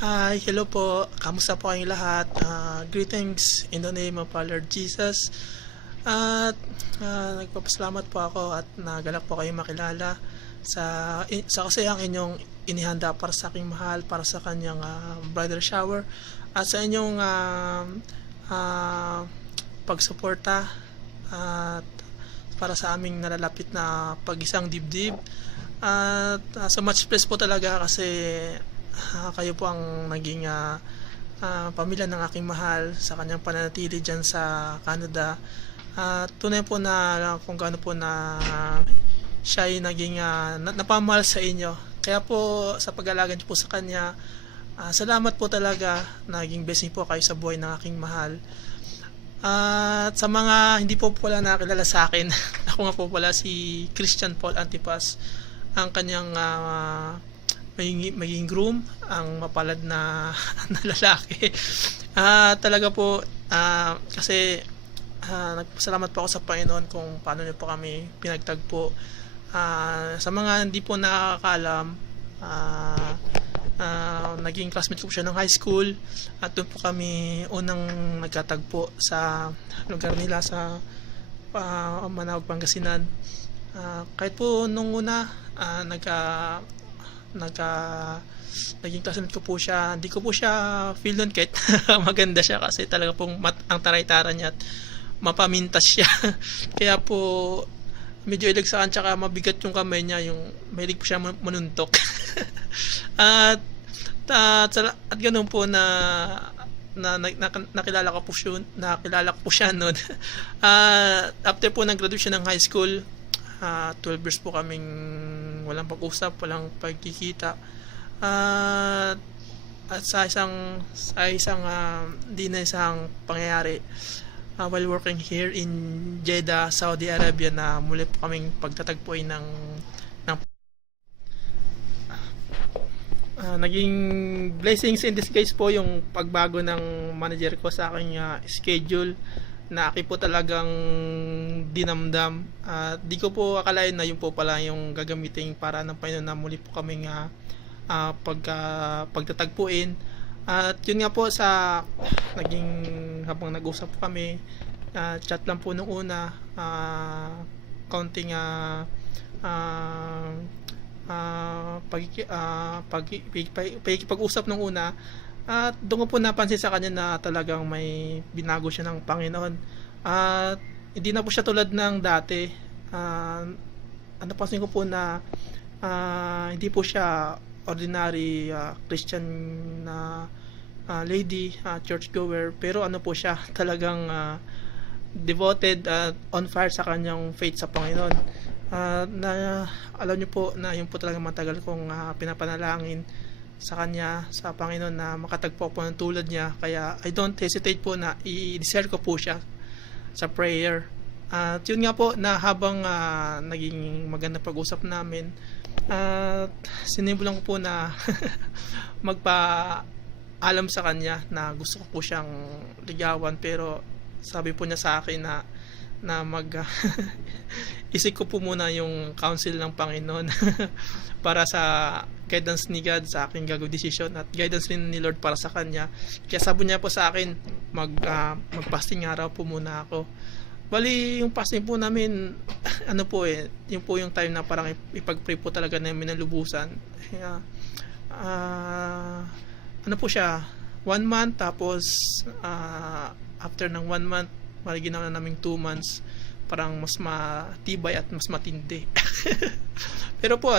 Hi, hello po. Kamusta po kayong lahat? Greetings in the name of our Lord Jesus. At nagpapasalamat po ako at nagalak po kayong makilala sa kasayang inyong inihanda para sa aking mahal, para sa kanyang bridal shower at sa inyong pagsuporta at para sa aming nalalapit na pag-isang dibdib. At so much bless po talaga kasi kayo po ang naging pamilya ng aking mahal sa kanyang pananatili dyan sa Canada. Tunay po na kung gaano po na siya ay naging napamahal sa inyo. Kaya po sa pag-alaga niyo po sa kanya, salamat po talaga. Naging blessing po kayo sa buhay ng aking mahal. At sa mga hindi po pala nakilala sa akin, ako nga po pala si Christian Paul Antipas, ang kanyang maging groom, ang mapalad na, na lalaki. Talaga po, kasi nagpasalamat po ako sa Panginoon kung paano niyo po kami pinagtagpo. Sa mga hindi po nakakaalam, naging classmate ko po siya ng high school at doon po kami unang nagkatagpo sa lugar nila sa Manawag, Pangasinan. Kahit po nung una naging classmate ko po siya, hindi ko po siya feel nun kahit maganda siya kasi talaga pong ang taray-tara niya at mapamintas siya. Kaya po medyo ilagsakan tsaka mabigat yung kamay niya, yung mahilig po siya manuntok. at ganoon po nakilala ko po siya noon. After po nag-graduate ng high school, 12 years po kaming walang pag-usap, walang pagkikita. At sa isang pangyayari, while working here in Jeddah, Saudi Arabia, na muli po kaming pagtatagpuin ng naging blessings in disguise po yung pagbago ng manager ko sa aking schedule, na akin po talagang dinamdam. Di ko po akalain na yun po pala yung gagamitin para ng Panginoon na muli po kaming pagtatagpuin. At yun nga po sa naging habang nag-usap po kami, chat lang po nung una, counting pag-usap nung una, at doon ko po napansin sa kanya na talagang may binago siya ng Panginoon. At hindi na po siya tulad ng dati. Napansin ko po na hindi po siya ordinary Christian na lady, church goer, pero ano po siya, talagang devoted at on fire sa kanyang faith sa Panginoon. Na alam niyo po na yun po talagang matagal kong pinapanalangin sa kanya, sa Panginoon, na makatagpo po ng tulad niya. Kaya I don't hesitate po na i-desire ko po siya sa prayer. At yun nga po na habang naging maganda pag-usap namin, at sinimulan ko po na magpa-alam sa kanya na gusto ko po siyang ligawan. Pero sabi po niya sa akin na isip ko po muna yung counsel ng Panginoon para sa guidance ni God sa aking gagawing decision at guidance rin ni Lord para sa kanya. Kaya sabi niya po sa akin, mag-fasting araw po muna ako. Bali, yung fasting po namin, yun po yung time na parang ipag-pray po talaga namin ng lubusan. Kaya, po siya, 1 month, tapos after ng 1 month, mariginaw na namin 2 months, parang mas matibay at mas matindi. pero po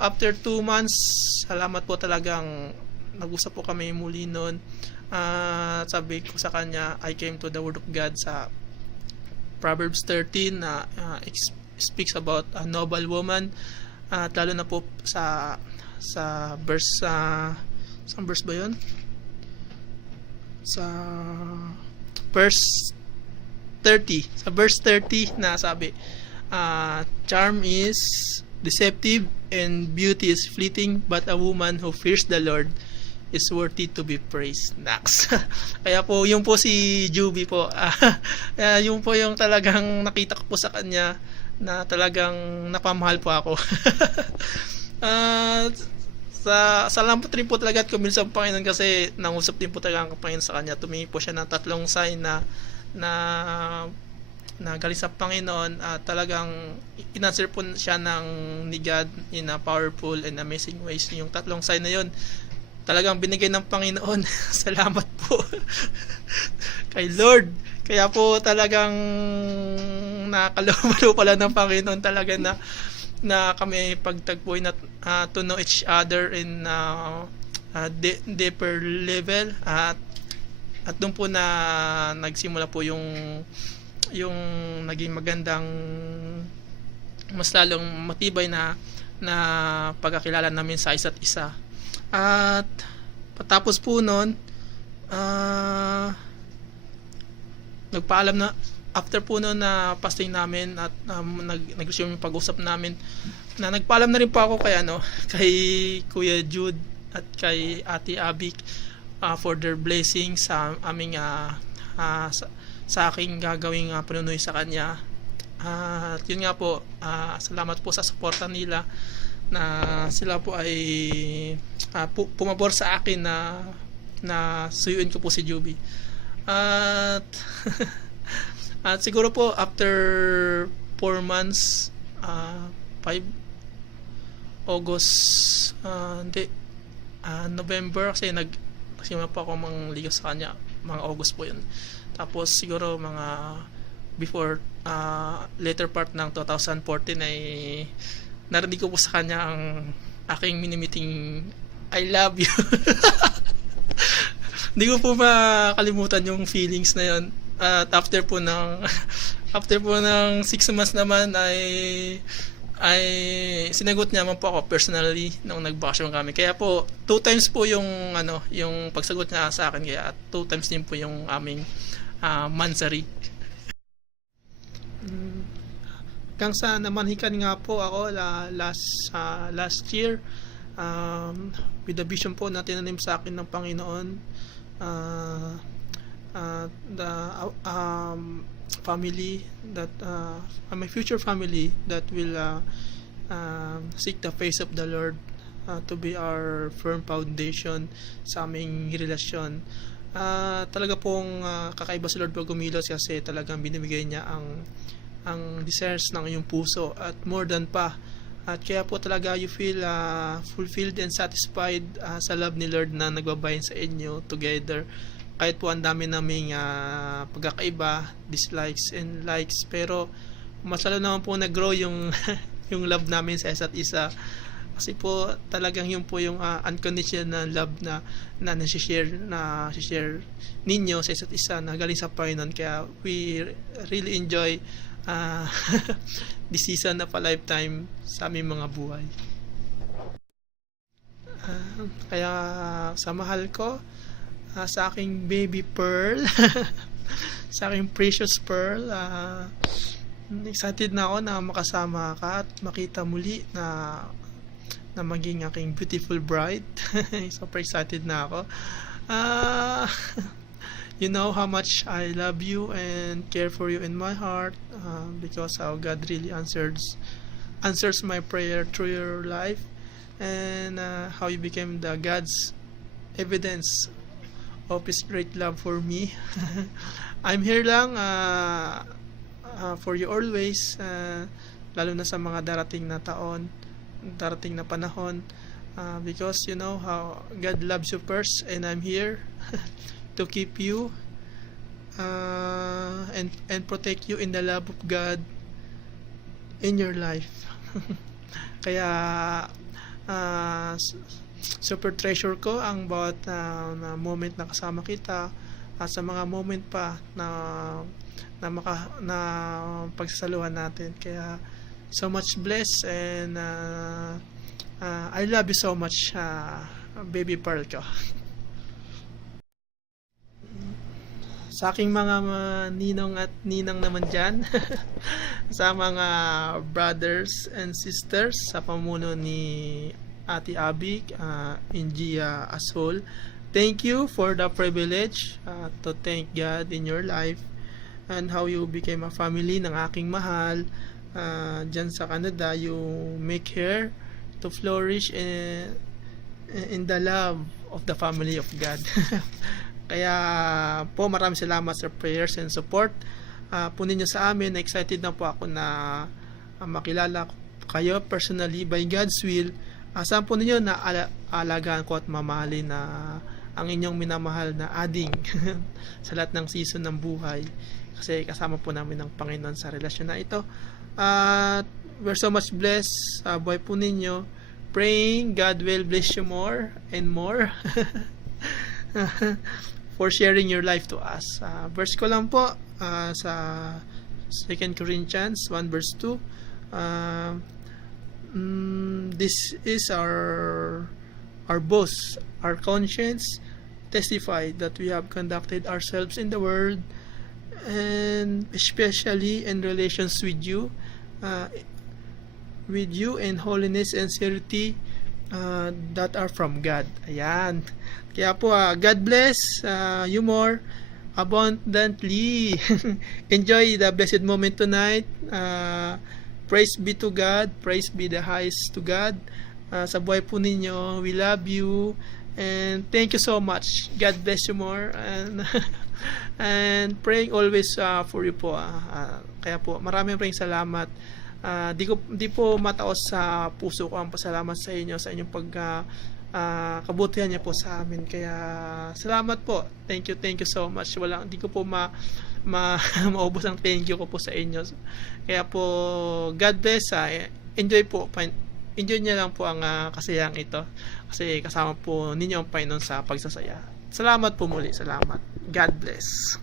after 2 months, salamat po, talagang nag-usap po kami muli noon. Sabi ko sa kanya, I came to the word of God sa Proverbs 13 na speaks about a noble woman, at lalo na po sa verse sa verse ba yun? Sa verse 30. Sa verse 30 na sabi, charm is deceptive and beauty is fleeting, but a woman who fears the Lord is worthy to be praised. Next. Kaya po, yung po si Juby po, yung po yung talagang nakita ko po sa kanya na talagang napamahal po ako. salamat rin po talaga at kumilos ang Panginoon kasi nangusap din po talaga ang Panginoon sa kanya. Tumingin po siya ng 3 sign na galing sa Panginoon at talagang inanswer po siya ni God in a powerful and amazing ways. Yung 3 sign na yun talagang binigay ng Panginoon. Salamat po kay Lord. Kaya po talagang nakalumalo pala ng Panginoon talaga na kami pagtagpuin na to know each other in deeper level at doon po na nagsimula po yung naging magandang mas lalong matibay na pagkakilala namin sa isa't isa. At patapos po noon nagpaalam na after po noon na fasting namin at nag-resume yung pag-usap namin na nagpaalam na rin po ako kay Kuya Jude at kay Ate Abik for their blessings sa aming sa aking gagawing panunoy sa kanya. At yun nga po, salamat po sa suporta nila na sila po ay pumabor sa akin na suyuin ko po si Juby. At at siguro po after 4 months 5 August November kasi nagsimula po ako mangligaw sa kanya, mga August po yun. Tapos siguro mga before later part ng 2014 ay narinig ko po sa kanya ang aking minimiting I love you. Hindi ko po makalimutan yung feelings na yun. At after po ng 6 months naman ay sinagot niya naman po ako personally nung nagbakasyon kami. Kaya po 2 times po yung yung pagsagot niya sa akin, kaya 2 times din po yung aming mansari. Hanggang sa namanhikan nga po ako last year with the vision po na tinanim sa akin ng Panginoon, the family that my future family that will seek the face of the Lord to be our firm foundation sa aming relasyon. Talaga pong kakaiba si Lord pag gumilos kasi talagang binibigay niya ang desires ng iyong puso at more than pa. At kaya po talaga you feel fulfilled and satisfied sa love ni Lord na nagbabayan sa inyo together. Kahit po ang dami naming pagkakaiba, dislikes and likes, pero mas lalo naman po nag-grow yung yung love namin sa isa't isa. Kasi po talagang yun po yung unconditional love na na-share ninyo sa isa't isa na galing sa Panginoon. Kaya we really enjoy this season of a lifetime sa aming mga buhay. Kaya sa mahal ko, sa aking baby pearl, sa aking precious pearl, excited na ako na makasama ka at makita muli na maging aking beautiful bride. Super excited na ako. You know how much I love you and care for you in my heart, because how God really answers my prayer through your life, and how you became the God's evidence of His great love for me. I'm here lang for you always, lalo na sa mga darating na panahon, because you know how God loves you first, and I'm here to keep you and protect you in the love of God in your life. Kaya super treasure ko ang bawat moment na kasama kita, at sa mga moment pa na pagsasaluhan natin. Kaya so much blessed, and I love you so much, baby pearl ko. Sa aking mga ninong at ninang naman dyan, sa mga brothers and sisters sa pamuno ni Ate Abik, Ingia Asol, thank you for the privilege to thank God in your life and how you became a family ng aking mahal. Dyan sa Canada, you make her to flourish in the love of the family of God. Kaya po maraming salamat sa prayers and support po ninyo sa amin. Excited na po ako na makilala kayo personally by God's will. Asahan po ninyo na alagaan ko at mamahalin na ang inyong minamahal na ading sa lahat ng season ng buhay, kasi kasama po namin ng Panginoon sa relasyon na ito. At we're so much blessed sa buhay po ninyo. Praying God will bless you more and more for sharing your life to us. Verse ko lang po sa 2 Corinthians 1 verse 2. This is our boast, our conscience testify that we have conducted ourselves in the world, and especially in relations with you in holiness and sincerity that are from God. Ayan. Kaya po, God bless you more abundantly. Enjoy the blessed moment tonight. Praise be to God. Praise be the highest to God. Sa buhay po ninyo, we love you. And thank you so much. God bless you more. And praying always for you po. Kaya po, maraming salamat. Di po mataos sa puso ko ang pasalamat sa inyo, sa inyong kabutihan niya po sa amin. Kaya salamat po. Thank you so much. Di ko po maubos ang thank you ko po sa inyo. Kaya po, God bless. Enjoy po. Enjoy niya lang po ang kasayang ito, kasi kasama po ninyo ang Panginoon sa pagsasaya. Salamat po muli. Salamat. God bless.